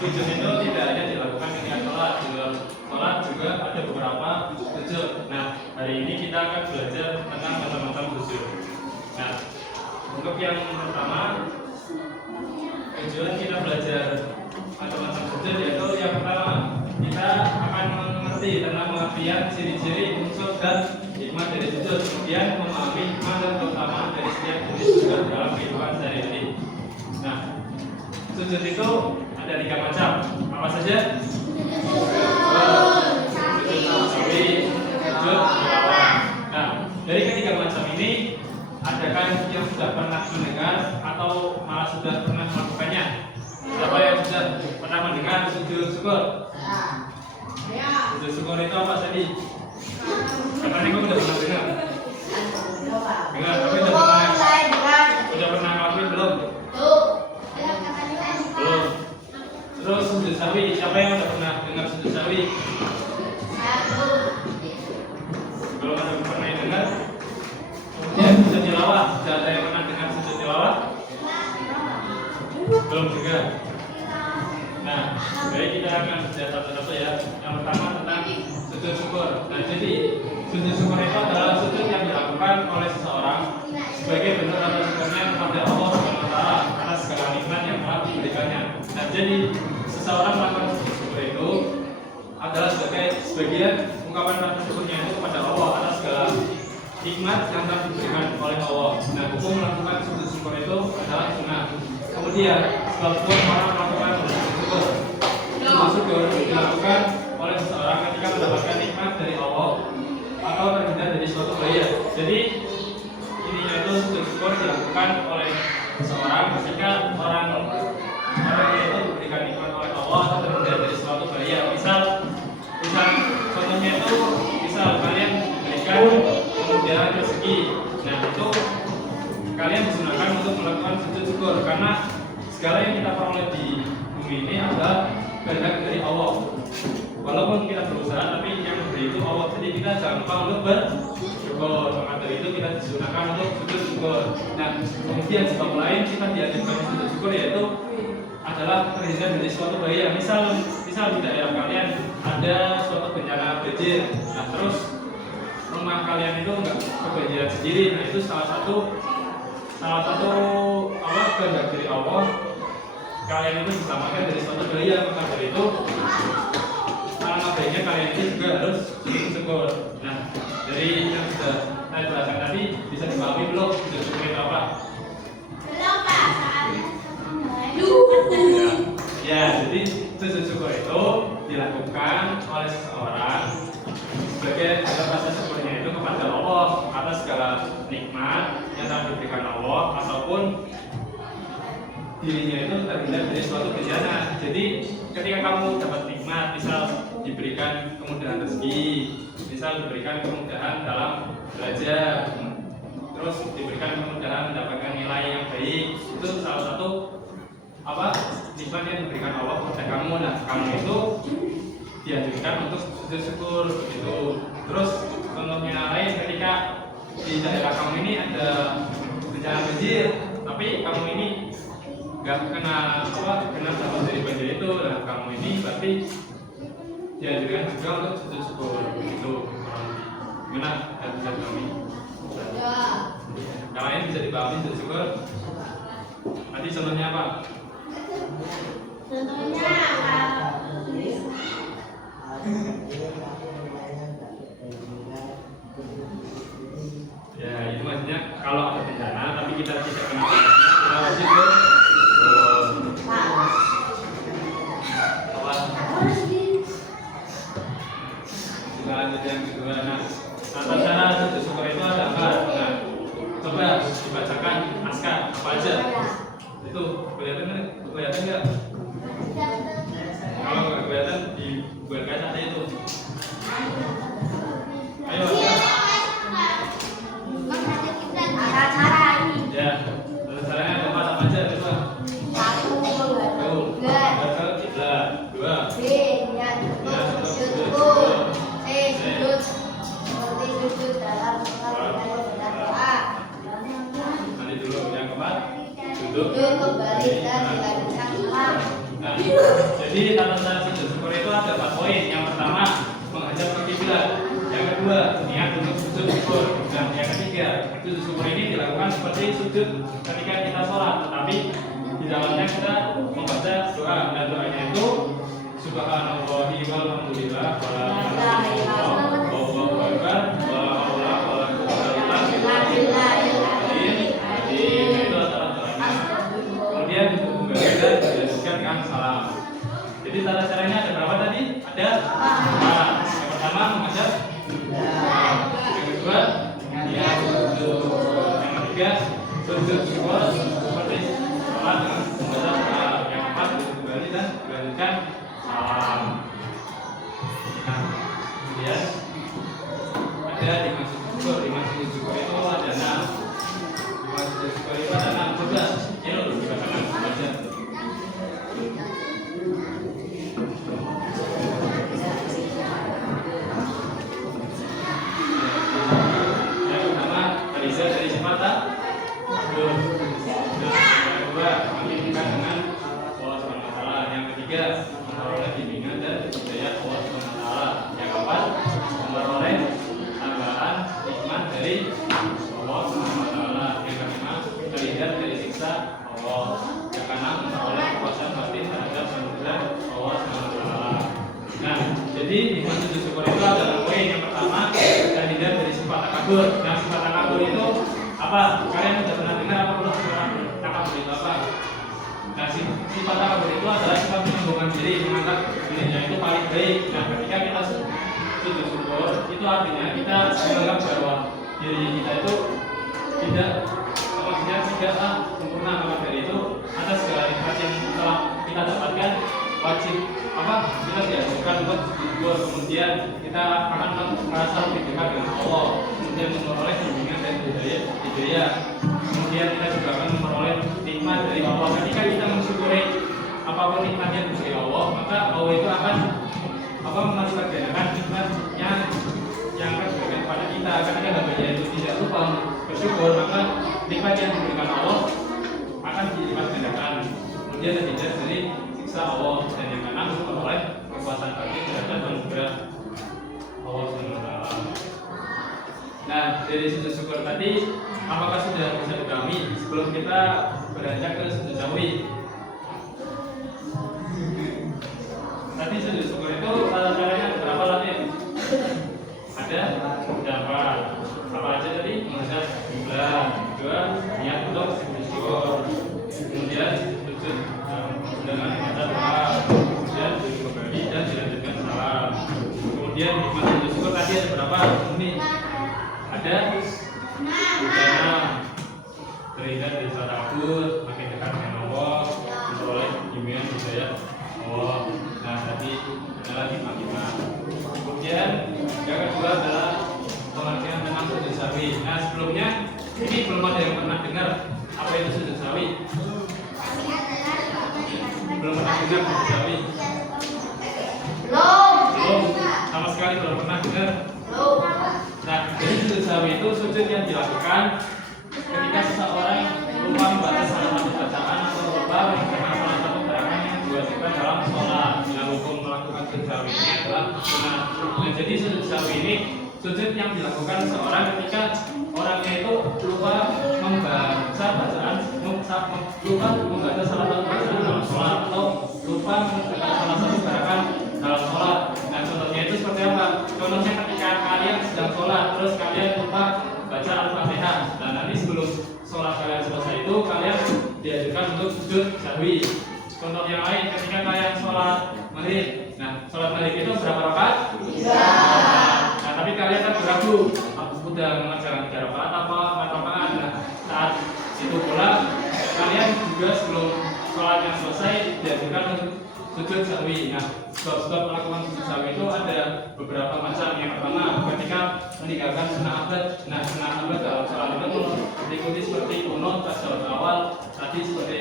Sujud itu tidak hanya dilakukan ketika sholat juga ada beberapa sujud. Nah, hari ini kita akan belajar tentang macam-macam sujud. Nah, untuk yang pertama, tujuan kita belajar macam-macam sujud yaitu yang pertama kita akan mengerti tentang pengertian ciri-ciri unsur dan hikmah dari sujud, kemudian memahami hikmah dan keutamaan dari setiap jenis sujud dalam kehidupan sehari-hari. Nah, sujud itu ada 3 macam. Apa saja? Sujud sawi, sujud tilawah. Nah, dari ketiga macam ini, adakah yang sudah pernah mendengar atau malah sudah pernah melakukannya? Siapa yang sudah pernah mendengar sujud syukur? Sujud syukur itu apa tadi? Katanya kamu udah pernah dengar? Dengar, tapi udah pernah ngelakuin belum? Belum. Terus sujud sawi, siapa yang udah pernah dengar sujud sawi? Belum ada yang pernah dengar? Kemudian sujud tilawah, sudah ada yang pernah dengar sujud tilawah? Belum juga. Nah, baik kita akan belajar satu-satu ya. Yang pertama tentang sujud syukur. Nah, jadi sujud syukur itu adalah sujud yang dilakukan oleh seseorang sebagai bentuk rasa syukurnya kepada Allah Subhanahu wa taala atas segala nikmat yang telah diberikannya. Nah, jadi seseorang melakukan sujud syukur itu adalah sebagai sebagian ungkapan rasa syukurnya itu kepada Allah atas segala nikmat yang telah diberikan oleh Allah. Nah, hukum melakukan sujud syukur itu adalah sunnah. Kemudian, sebagian orang melakukan sujud syukur dilakukan oleh seseorang ketika mendapatkan nikmat dari Allah atau terhindar dari suatu bahaya. Jadi ininya itu sujud syukur dilakukan oleh seseorang ketika orang itu diberikan nikmat oleh Allah atau terhindar dari suatu bahaya. Misal contohnya itu kalian diberikan kemudahan rezeki. Nah, itu kalian disunahkan untuk melakukan sujud syukur karena segala yang kita peroleh di bumi ini adalah kehendak dari Allah. Walaupun kita berusaha, tapi yang memberi itu Allah. Jadi kita jangan lupa untuk bersyukur. Maka dari itu kita disunahkan untuk sujud syukur. Nah, kemudian sebab lain kita dianjurkan sujud syukur yaitu adalah terhindar dari suatu bahaya. Misal di daerah kalian ada suatu bencana banjir. Nah, terus rumah kalian itu enggak kebanjiran sendiri. Nah, itu salah satu Allah kehendak dari Allah. Kalian itu diselamatkan dari suatu bahaya. Maka dari itu alangkah baiknya kalian itu juga harus sujud syukur. Nah, dari yang sudah saya jelaskan tadi bisa dipahami belum sujud syukur itu apa? Ya, jadi sujud syukur itu dilakukan oleh seseorang sebagai rasa syukurnya itu kepada Allah atas segala nikmat yang telah diberikan Allah ataupun dirinya itu terhindar dari suatu bencana. Jadi ketika kamu dapat nikmat, misal diberikan kemudahan rezeki, misal diberikan kemudahan dalam belajar, terus diberikan kemudahan mendapatkan nilai yang baik, itu salah satu nikmat yang diberikan Allah kepada kamu. Nah, kamu itu dianjurkan untuk sujud syukur begitu. Terus contohnya lain ketika di daerah kamu ini ada bencana banjir, tapi kamu ini nggak kena dampak dari banjir itu. Nah, kamu ini berarti dianjurkan juga untuk sujud syukur begitu. Gimana? Bisa dipahami? Yang lain bisa dipahami sujud syukur? Nanti contohnya apa? Ya, itu maksudnya kalau ada bencana tapi kita tidak kena bencana, kita wajib kita lanjut yang kedua. Nah, tata cara sujud syukur itu ada apa? Nah, coba dibacakan naskah apa aja. Itu kelihatan nggak? Kalau nggak kelihatan dibuatkan aja itu. Ayo. Ya, tata caranya ada apa aja? Coba. 1. Baca kiblat. 2. Sujud dalam berdoa. Nanti dulu yang keempat. Duduk Kembali dan dilanjutkan salam. Nah, jadi tata cara sujud syukur itu ada 4 poin. Yang pertama, menghadap ke kiblat. Yang kedua, niat untuk sujud syukur. Dan yang ketiga, sujud syukur ini dilakukan seperti sujud ketika kita sholat, tetapi di dalamnya kita membaca doa. Dan doanya itu Subhanallahi walhamdulillah wala ilaha illallah wallahu akbar wala haula wala quwwata illa billah. Itu adalah doanya. Kemudian berbeda dilanjutkan dengan salam. Jadi tata caranya ada berapa tadi? Ada 4. Yang pertama menghadap, yang kedua niat sujud, yang ketiga sujud syukur seperti sholat dengan membaca doa, yang keempat kembali dan dilanjutkan salam. Nah, ketiga, memperoleh bimbingan dan hidayah Allah Subhanahu wa taala. Yang keempat, memperoleh tambahan nikmat dari Allah Subhanahu wa taala. Yang kelima, terhindar dari siksa Allah. Yang keenam, memperoleh kepuasan batin terhadap anugerah Allah Subhanahu wa taala. Nah, jadi nikmat sujud syukur itu adalah poin yang pertama, terhindar dari sifat takabur. Nah, sifat takabur itu apa? Kalian sudah pernah dengar apa belum sifat takabur itu apa? Nah, sifat takabur itu adalah sifat menyombongkan diri, menganggap dirinya itu paling baik. Nah, ketika kita sujud syukur, itu artinya kita menganggap bahwa diri kita itu tidak sempurna, maka dari itu atas segala nikmat yang telah kita dapatkan wajib kita diajarkan untuk syukur. Kemudian kita akan merasa lebih dekat dengan Allah, kemudian memperoleh bimbingan dan hidayah. Kemudian kita juga akan memperoleh nikmat dari Allah. Ketika kita mensyukuri apapun nikmat yang dari Allah, maka Allah itu akan melipat gandakan nikmatnya yang akan diberikan kepada kita. Ketika hambanya itu tidak lupa bersyukur, maka nikmat yang diberikan Allah akan dilipat gandakan. Kemudian terhindar dari siksa Allah. Dan yang keenam, memperoleh kekuasaan batin terhadap anugerah Allah SWT. Nah, dari sujud syukur tadi, apakah sudah bisa dipahami sebelum kita beranjak ke sujud sawi? Tadi sujud syukur itu tata caranya ada berapa latih? Ada berapa? Apa aja tadi? Menghadap kiblat, kedua niat untuk sujud syukur, kemudian sujud dengan membaca doa, kemudian sujud kembali dan dilanjutkan salam. Kemudian nikmat sujud syukur tadi ada berapa? Ini ada bencana, terhindar dari salah takut, makin dekat dengan Allah, memperoleh bimbingan hidayah Allah. Nah, tadi adalah nikmat. Kemudian yang kedua adalah pengertian tentang sujud sawi. Nah, sebelumnya ini belum ada yang pernah dengar apa itu sujud sawi. Belum pernah dengar sujud sawi? Belum, sama sekali belum pernah dengar. Nah, jadi sujud sawi itu sujud yang dilakukan ketika seseorang lupa membaca salah satu bacaan atau lupa mengerjakan salah satu gerakan yang diwajibkan dalam sholat. Yang hukum melakukan sujud sawi ini adalah sunat. Nah, jadi sujud sawi ini sujud yang dilakukan seseorang ketika orangnya itu lupa membaca bacaan, lupa membaca salah satu bacaan dalam sholat atau lupa mengerjakan salah satu gerakan dalam sholat. Nah, contohnya itu seperti apa? Contohnya ketika kalian sedang sholat, terus kalian lupa baca Al-Fatihah. Dan nanti sebelum sholat kalian selesai itu, kalian diajarkan untuk sujud sahwi. Contoh yang lain, ketika kalian sholat maghrib. Nah, sholat maghrib itu berapa rakaat? 3. Nah, tapi kalian kan ragu, udah mengerjakan 3 rakaat apa 4 rakaat. Nah, saat itu pula kalian juga sebelum sholatnya selesai diajarkan untuk sujud sahwi. Nah, sebab-sebab melakukan sujud sahwi itu ada beberapa macam. Yang pertama, ketika meninggalkan sunnah abad. Nah, sunnah abad dalam sholat itu diikuti seperti kunut, tasawuf awal, tadi seperti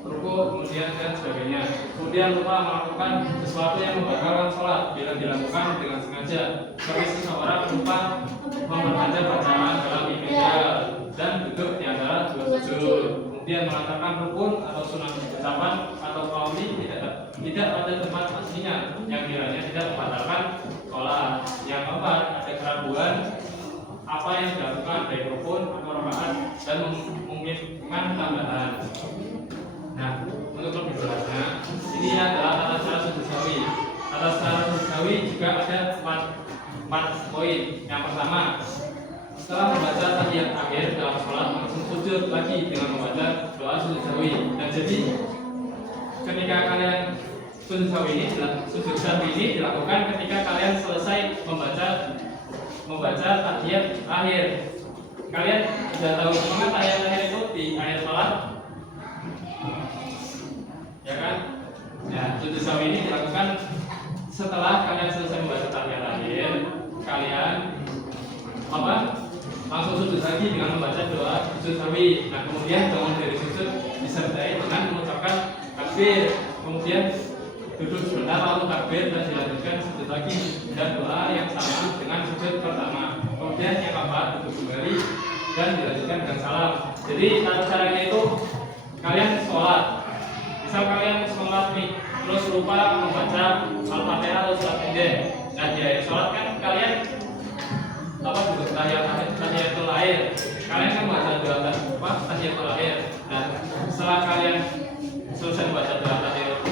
ruku, kemudian dan sebagainya. Kemudian lupa melakukan sesuatu yang membatalkan sholat bila dilakukan dengan sengaja. Seperti seseorang lupa memperpanjang bacaan dalam ibadah dan duduk di antara dua sujud. Kemudian mengatakan rukun atau sunnah ucapan atau qauli tidak pada tempat aslinya yang kiranya tidak membatalkan sholat. Yang keempat, ada keraguan apa yang dilakukan baik rukun atau rakaat dan memungkinkan tambahan. Nah, untuk lebih jelasnya, ini adalah tata cara sujud sahwi. Tata cara sujud sahwi juga ada 4 poin. Yang pertama, setelah membaca tahiyat akhir dalam sholat, langsung sujud lagi dengan membaca doa sujud sahwi. Dan jadi ketika kalian sujud sahwi ini dilakukan ketika kalian selesai membaca tahiyat akhir. Kalian sudah tahu semua tahiyat akhir itu di akhir sholat, ya kan? Ya, sujud sahwi ini dilakukan setelah kalian selesai membaca tahiyat akhir. Kalian langsung sujud lagi dengan membaca doa sujud sahwi. Nah, kemudian bangun dari sujud disertai dengan mengucapkan takbir. Kemudian duduk sebentar lalu takbir dan dilanjutkan sujud lagi dan doa yang sama dengan sujud pertama. Kemudian yang keempat duduk kembali dan dilanjutkan dengan salam. Jadi tata caranya itu kalian sholat. Misal kalian sholat nih, terus lupa membaca Al-Fatihah atau surat pendek. Nah di akhir sholat kan kalian apa duduk tahiyatul akhir. Kalian kan membaca doa tahiyatul akhir. Nah setelah kalian selesai membaca doa tahiyatul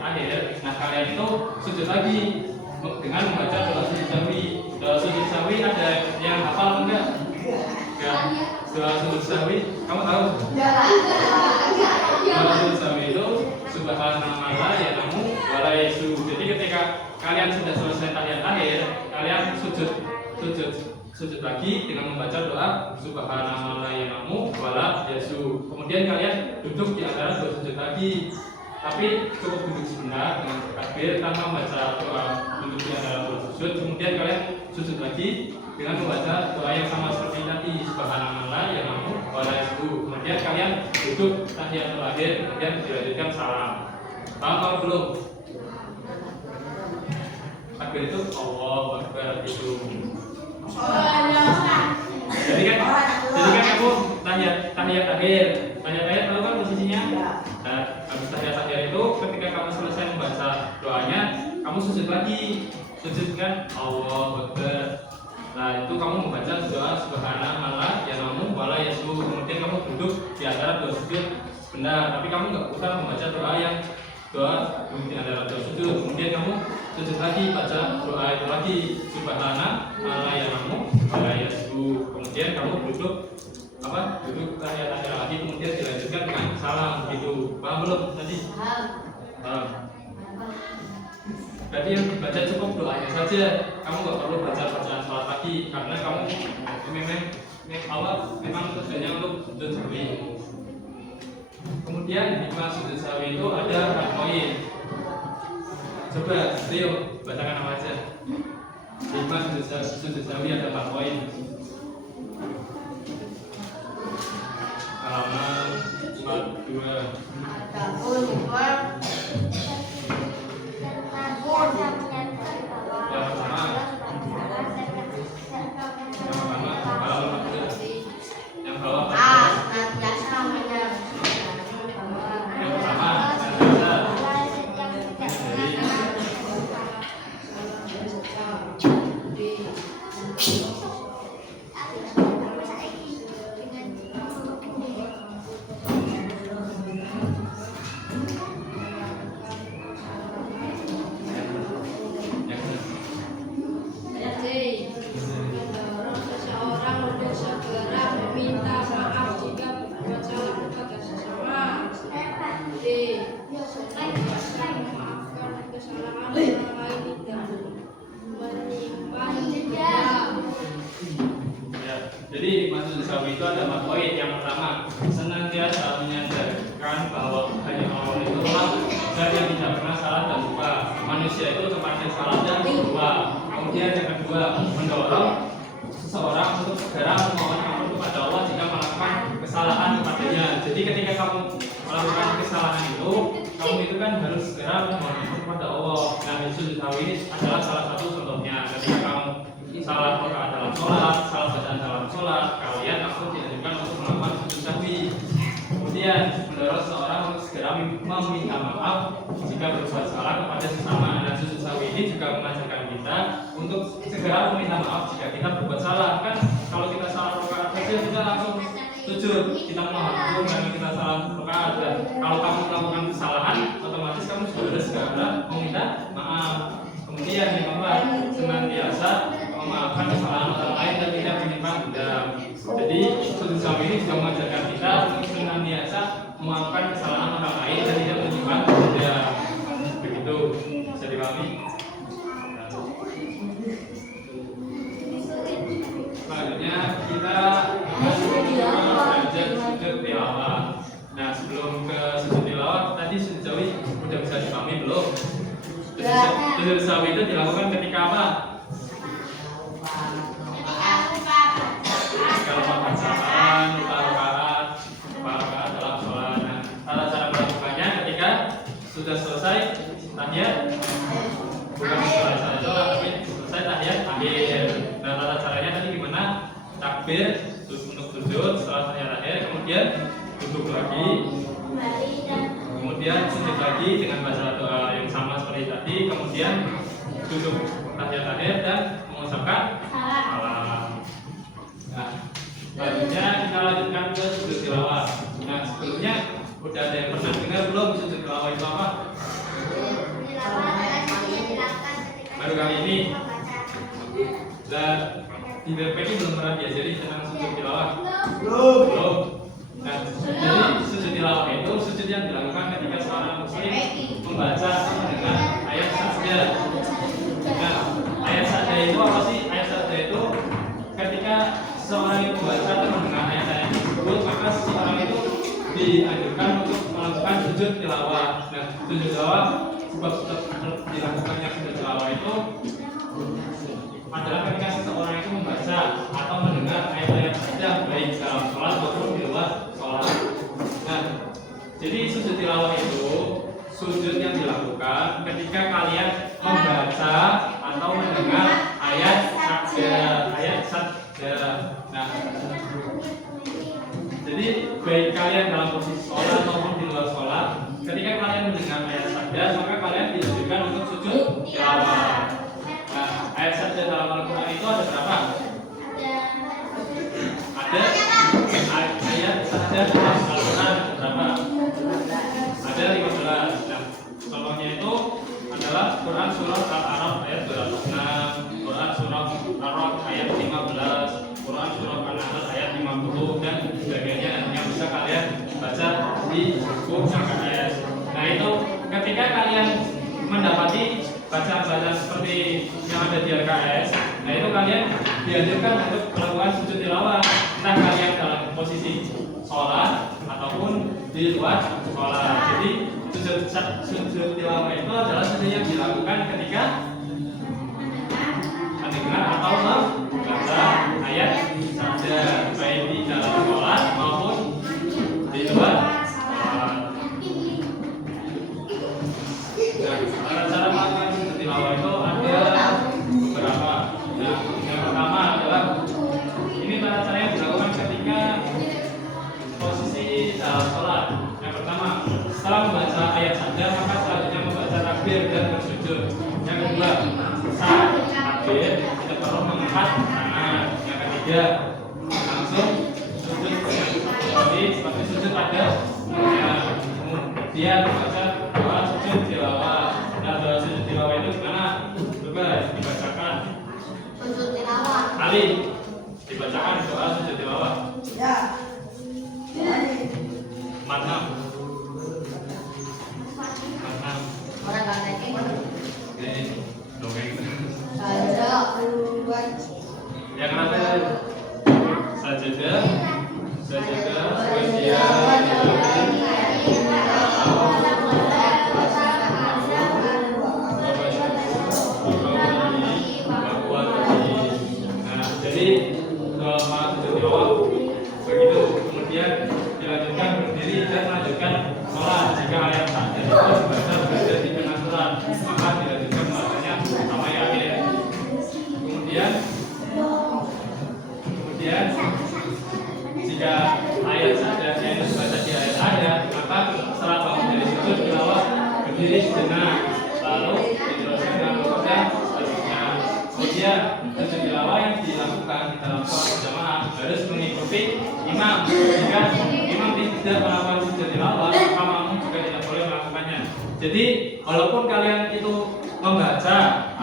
akhir, nah kalian itu sujud lagi dengan membaca doa sujud sahwi. Doa sujud sahwi ada yang hafal enggak? Enggak. Doa sujud sahwi kamu tahu? Doa sujud sahwi itu subhanallah ya namu wala yasu. Jadi ketika kalian sudah selesai tahiyat akhir, kalian sujud lagi dengan membaca doa subhanallah ya namu wala yasu. Kemudian kalian duduk di antara dua sujud lagi. Tapi cukup duduk sebentar dengan takbir tanpa membaca doa duduk di antara dua sujud. Kemudian kalian sujud lagi dengan membaca doa yang sama seperti tadi subhanallah ya namu wala yasu. Kemudian kalian duduk tahiyatul akhir, kemudian dilanjutkan salam. Paham atau belum? Takbir itu Allahu Akbar itu. Jadi kan kamu tahiyat akhir tahu kan posisinya? Nah, habis tahiyat akhir itu ketika kamu selesai membaca doanya, kamu sujud lagi, sujud kan Allahu Akbar. Nah itu kamu membaca doa subhanallah ya namu wala yasu. Kemudian kamu duduk di antara dua sujud sebentar, tapi kamu nggak usah membaca doa duduk di antara dua sujud. Kemudian kamu sujud lagi baca doa itu lagi subhanallah ya namu wala yasu. Kemudian kamu duduk tahiyat akhir lagi, kemudian dilanjutkan dengan salam gitu. Paham belum tadi? Paham. Berarti yang dibaca cukup doanya saja. Kamu nggak perlu baca bacaan salat lagi karena kamu memang tujuannya untuk sujud sahwi. Kemudian di sujud sahwi itu ada 4 poin. Coba Rio bacakan nama aja. Di sujud sahwi ada 4 poin. Halaman 42. Jadi maksud sahwi itu ada 4 poin. Yang pertama, senantiasa menyadarkan bahwa hanya Allah itu Allah dan yang tidak pernah salah dan lupa. Manusia itu tempatnya salah dan lupa. Kemudian yang kedua, mendorong seseorang untuk segera memohon ampun kepada Allah jika melakukan kesalahan kepadanya. Jadi ketika kamu melakukan kesalahan itu, kamu itu kan harus segera memohon ampun kepada Allah. Nah, sujud sahwi ini adalah salah satu contohnya. Ketika kamu salah rakaat dalam sholat, salah bacaan dalam sholat, kalian langsung dianjurkan untuk melakukan sujud sahwi. Kemudian mendorong seseorang untuk segera meminta maaf jika berbuat salah kepada sesama. Dan sujud sahwi ini juga mengajarkan kita untuk segera meminta maaf jika kita berbuat salah. Kan kalau kita salah rakaat saja kita langsung sujud, kita mohon ampun karena kita salah rakaat. Dan kalau kamu melakukan kesalahan, otomatis kamu juga harus segera meminta maaf. Kemudian yang keempat, senantiasa memaafkan kesalahan orang lain dan tidak menyimpan dendam. Jadi sujud sahwi ini juga mengajarkan kita untuk senantiasa memaafkan kesalahan orang lain dan tidak menyimpan dendam. Begitu, bisa dipahami? Selanjutnya kita belajar sujud tilawah. Nah sebelum ke sujud tilawah, tadi sujud sahwi sudah bisa dipahami belum? Sujud sahwi itu dilakukan ketika apa? Kalau bacaan, lupa rakaat dalam sholat. Nah, tata cara melakukannya ketika sudah selesai tahiyat, bukan selesai sholat, tapi selesai tahiyat akhir. Nah, tata caranya tadi gimana? Takbir, terus untuk sujud setelah tahiyat akhir, kemudian duduk lagi, kemudian sujud lagi dengan baca kemudian duduk tahiyat akhir dan mengucapkan salam. Nah, selanjutnya kita lanjutkan ke sujud tilawah. Nah, sebelumnya udah ada yang pernah dengar belum sujud tilawah itu apa? Baru kali ini. Dan di BPK belum pernah diajari tentang sujud tilawah. Belum. Nah, jadi sujud tilawah itu sujud yang dilakukan ketika seorang muslim membaca atau mendengar ayat sajda. Nah, ayat sajda itu apa sih? Ayat sajda itu ketika seorang itu membaca atau mendengar ayat-ayat tersebut, maka seorang itu dianjurkan untuk melakukan sujud tilawah. Nah, sujud tilawah sebab dilakukannya sujud tilawah itu adalah ketika seseorang itu membaca atau mendengar ayat-ayat sajda baik dalam sholat maupun di luar sholat. Nah, jadi sujud tilawah itu sujud yang dilakukan ketika kalian membaca atau mendengar ayat sajda. Nah, jadi baik kalian dalam posisi sholat maupun di luar sholat, ketika kalian mendengar ayat sajda, maka kalian dianjurkan untuk sujud tilawah. Nah, ayat sajda dalam Al-Quran itu ada berapa? Ada ayat sajda dalam Al-Quran berapa? Ada 15. Nah, contohnya itu adalah Quran surah Al-A'raf ayat 206, Quran surah Ar-Ra'd ayat 15, Quran surah An-Nahl ayat 50 dan sebagainya yang bisa kalian baca di buku KKS. Nah, itu ketika kalian mendapati bacaan-bacaan seperti yang ada di RKS, nah itu kalian dianjurkan untuk melakukan sujud tilawah, entah kalian dalam posisi sholat ataupun di luar sholat. Jadi sujud tilawah itu adalah sujud yang dilakukan ketika mendengar atau membaca ayat sajda baik di dalam sholat maupun di luar sholat. Nah, cara melakukan sujud tilawah itu ada beberapa. Nah, yang pertama adalah ini cara yang dilakukan ketika posisi dalam sholat. Yang pertama, setelah membaca ayat sajda maka selanjutnya membaca takbir dan bersujud. Yang kedua, saat takbir kita perlu mengangkat tangan. Yang ketiga, langsung sujud seperti sujud pada kemudian membaca doa sujud tilawah. Nah, doa sujud tilawah itu gimana? Coba dibacakan. Sujud tilawah. Ali, dibacakan doa sujud tilawah. Ya. Matnam. Orang katanya mana? Dongeng. Ada. Yang kenapa? Sajadah. Nah, jadi doa sujud tilawah begitu. Kemudian dilanjutkan berdiri dan melanjutkan sholat. Jika ayat sajda itu dibaca berada di tengah surat, maka dilanjutkan membacanya sampai akhir. Kemudian jika ayat sajda yang dibaca di ayat, maka setelah bangun dari sujud tilawah berdiri sejenak, lalu diteruskan dengan rukuk dan selanjutnya. Kemudian sujud tilawah yang dilakukan di dalam sholat berjamaah harus mengikuti imam. Jika imam tidak melakukan sujud tilawah, maka makmum juga tidak boleh melakukannya. Jadi walaupun kalian itu membaca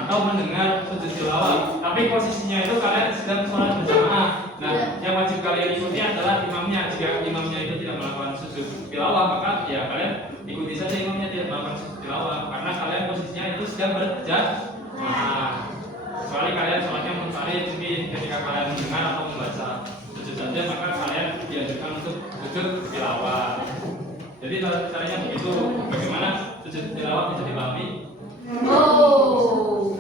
atau mendengar sujud tilawah, tapi posisinya itu kalian sedang sholat berjamaah. Nah, yang wajib kalian ikuti adalah imamnya. Jika imamnya itu tidak melakukan sujud tilawah, maka ya kalian ikuti saja imamnya tidak melakukan sujud tilawah, karena kalian posisinya itu sedang berjamaah. Kecuali kalian sholatnya munfarid, mungkin ketika kalian mendengar atau membaca sujud saja, maka kalian dianjurkan untuk sujud tilawah. Jadi caranya begitu. Bagaimana sujud tilawah bisa dipahami? Oh.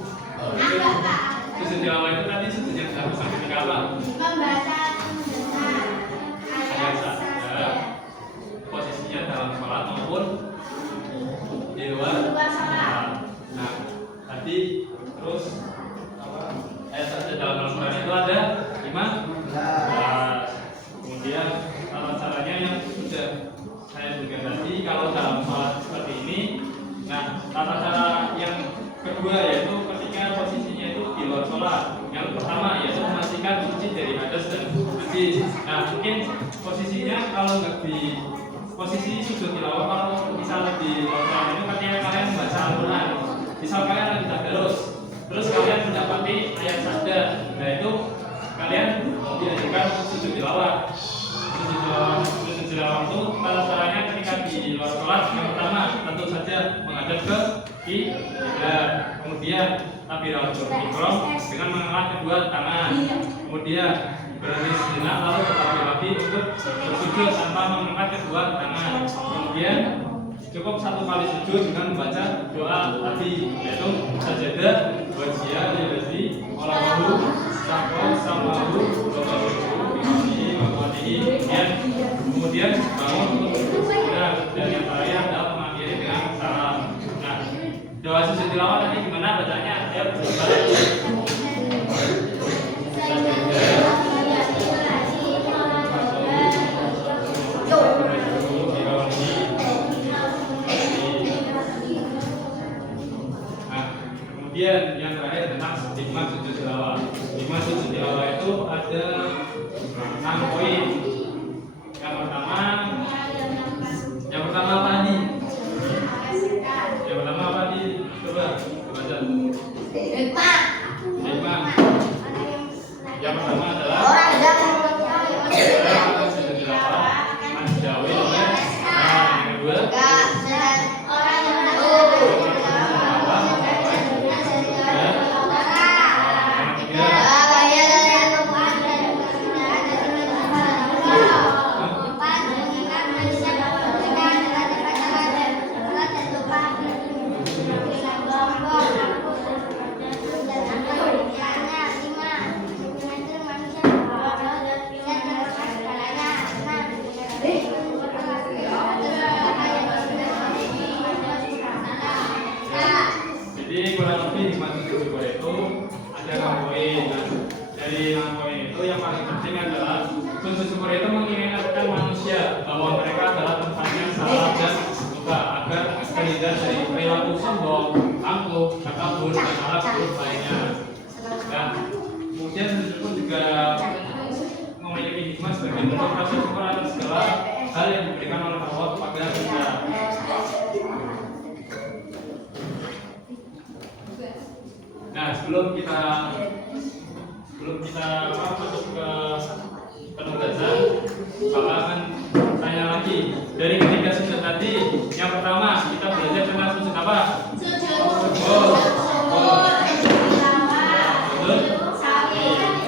Sujud tilawah itu tadi sujud yang dilakukan ketika apa? Membaca Ayat sajda. Posisinya dalam sholat maupun di luar sholat. Nah, tadi terus ayat sajda dalam Al-Quran itu ada 15. Kemudian tata caranya yang sudah saya juga tadi, kalau dalam sholat seperti ini, nah tata cara yang kedua kedua yaitu ketika posisinya itu di luar sholat. Yang pertama yaitu memastikan suci dari hadas dan najis. Nah mungkin posisinya kalau nggak di posisi sujud tilawah, kalau misalnya di luar sholat itu ketika kalian membaca Al-Quran, misal kalian lagi tadarus, terus kalian mendapati ayat sajda, nah itu kalian diajarkan sujud tilawah. Sujud tilawah itu caranya ketika di luar sholat, yang pertama tentu saja menghadap ke kiblat, kemudian takbiratul ihram dengan mengangkat kedua tangan, kemudian berhenti sejenak lalu kembali lagi untuk bersujud tanpa mengangkat kedua tangan, kemudian cukup satu kali sujud dengan membaca doa tadi yaitu sajadah wajiyah lillazi walahu samahu kemudian bangun untuk dan yang terakhir adalah mengakhiri dengan salam. Nah, doa sujud tilawah tadi gimana bacanya? Ya, kemudian yang terakhir tentang hikmah sujud tilawah. Hikmah sujud tilawah itu ada 6 poin. Yang pertama apa nih? Yang pertama apa nih? Coba baca. Hikmah. Yang pertama adalah sujud tilawah manusiawi. Yang kedua jadi kurang lebih hikmah sujud syukur itu ada 6 poin. Nah, dari 6 poin itu yang paling penting adalah sujud syukur itu mengingatkan manusia bahwa mereka adalah tempatnya salah dan luka agar terhindar dari perilaku sombong, angkuh, takabur, dan alat buruk lainnya. Dan kemudian sujud syukur juga memiliki hikmah sebagai bentuk rasa syukur atas segala hal yang diberikan oleh Allah kepada kita. Nah, sebelum kita masuk ke penugasan, Bapak akan tanya lagi dari ketiga sujud tadi. Yang pertama kita belajar tentang sujud apa?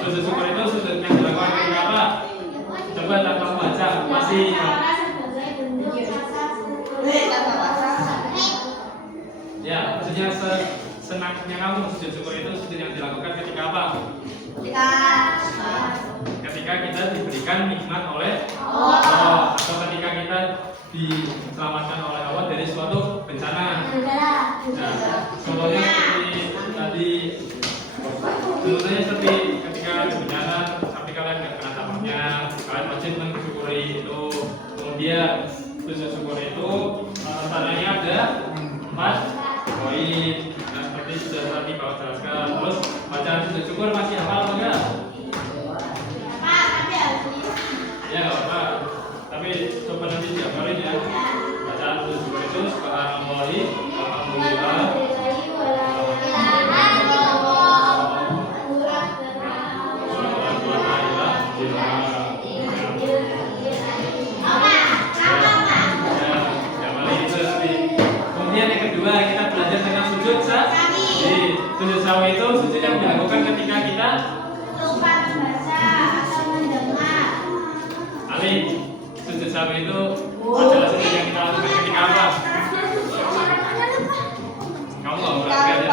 Sujud syukur itu sujud yang dilakukan ketika apa? Coba kamu baca masih. Ya, maksudnya senangnya kamu sujud syukur itu sujud yang dilakukan ketika apa? Ketika kita diberikan nikmat oleh Allah, atau ketika kita diselamatkan oleh Allah dari suatu bencana. Nah, contohnya seperti tadi, contohnya seperti ketika ada bencana sampai kalian nggak kena dampaknya, kalian wajib mensyukuri itu. Kemudian sujud syukur itu antaranya ada 4 poin. Sudah tadi Bapak jelaskan. Terus bacaan sujud syukur masih hafal atau enggak? Ya nggak apa. Tapi coba nanti dihafalin ya. Bacaan sujud syukur itu subhanallahi walhamdulillah. Kemudian yang kedua kita belajar tentang sujud sawi. Sujud sawi itu sujud yang dilakukan ketika kita lupa membaca atau mendengar. Ali, sujud sawi itu adalah sujud yang kita lakukan ketika apa? Kamu nggak perhatikan ya?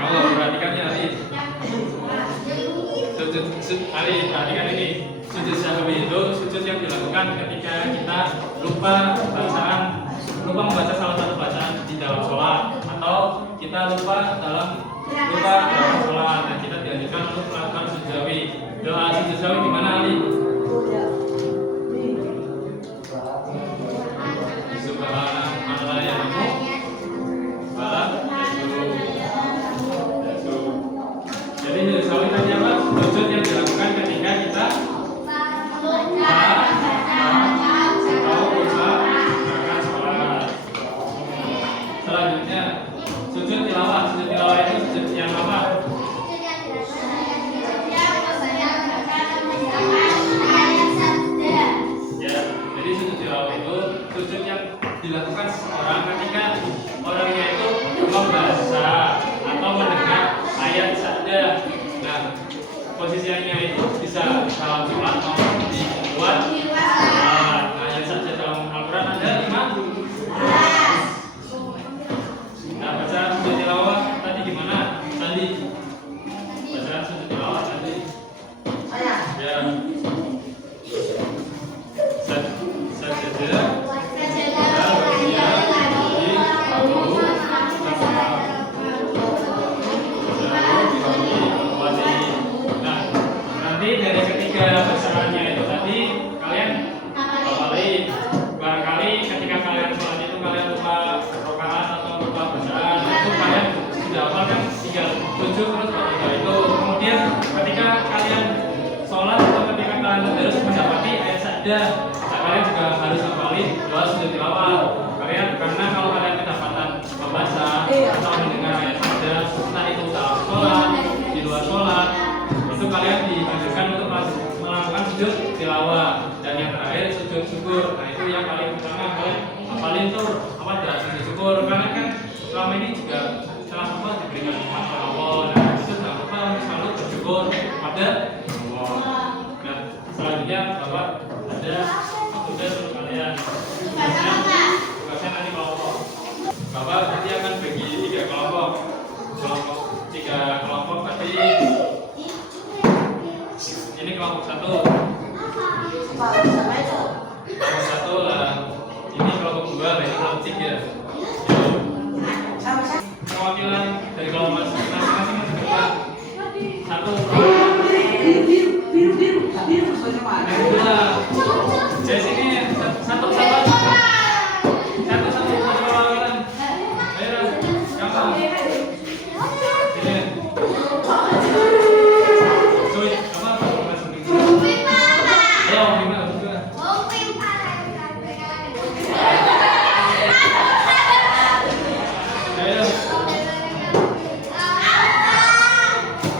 Kamu nggak perhatikan ya Ali? Ali perhatikan ini. Sujud sahwi itu sujud yang dilakukan ketika kita lupa membaca salah satu bacaan di dalam sholat, atau kita lupa dalam sholat, dan kita dianjurkan untuk melakukan sujud sahwi. Doa sujud sahwi gimana Ali? dilakukan seseorang ketika orangnya itu membaca atau mendengar ayat sajda. Nah, posisinya itu bisa dalam sholat maupun di luar sholat. Nah, ayat sajda dalam Al-Quran ada 5. Nah, bacaan sujud tilawah tadi gimana? Tadi bacaan sujud tilawah tadi. Ya. Sajda. Nanti dari ketiga bacaannya itu tadi kalian hafalin. Barangkali ketika kalian sholat itu kalian lupa rakaat atau lupa bacaan, itu kalian sudah hafal kan, tinggal tujuh terus ketiga itu. Kemudian ketika kalian sholat atau ketika kalian terus mendapati ayat sajda, kalian juga harus hafalin doa sujud tilawah kalian, karena kalau kalian kedapatan membaca atau mendengar ayat sajda, entah itu dalam sholat, di luar sholat, itu kalian dianjurkan untuk melakukan sujud tilawah. Dan yang terakhir sujud syukur. Nah, itu yang paling utama kalian hafalin tuh apa doa sujud syukur, karena kan selama ini juga setelah apa diberikan nikmat oleh Allah. Nah, itu jangan lupa selalu bersyukur pada Allah. Nah, selanjutnya Bapak ada tugas untuk kalian. Tugasnya nanti kelompok. Bapak nanti akan bagi 3 kelompok. Tiga kelompok tadi. Ini kelompok 1. Kelompok 1 lah. Ini kelompok 2 lah. Ini kelompok 3. Perwakilan dari kelompok masing-masing adalah 1. Biru semuanya. Jadi sini satu perwakilan. Ayo, gampang. Ini. Cuy, apa? Ayo, gimana juga? Ayo.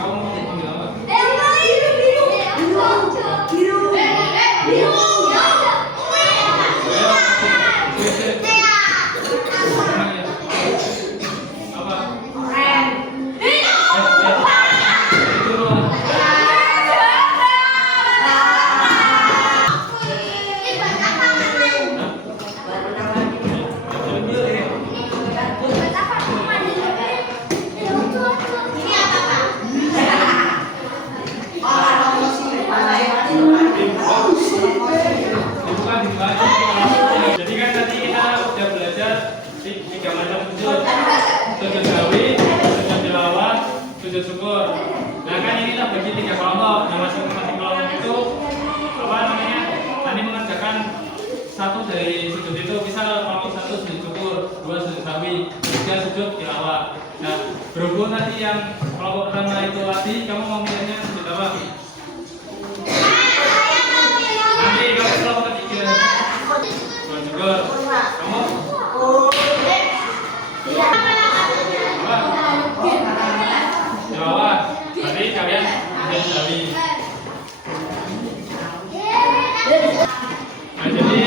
Kamu mau panggil apa? Jadi kan tadi kita udah belajar 3 macam sujud. Sujud sawi, sujud tilawah, sujud syukur. Nah, kan ini kita bagi 3 kelompok. Nah, masing-masing kelompok itu apa namanya? Nanti mengerjakan 1 dari sujud itu. Misal kelompok 1 sujud syukur, 2 sujud sawi, 3 sujud tilawah. Nah, berhubung tadi yang kelompok pertama itu tadi, kamu mau milihnya sujud apa? Nanti kamu kelompok ketiga. Syukur. Kamu? Tilawah. Berarti kalian sujud sawi. Nah, jadi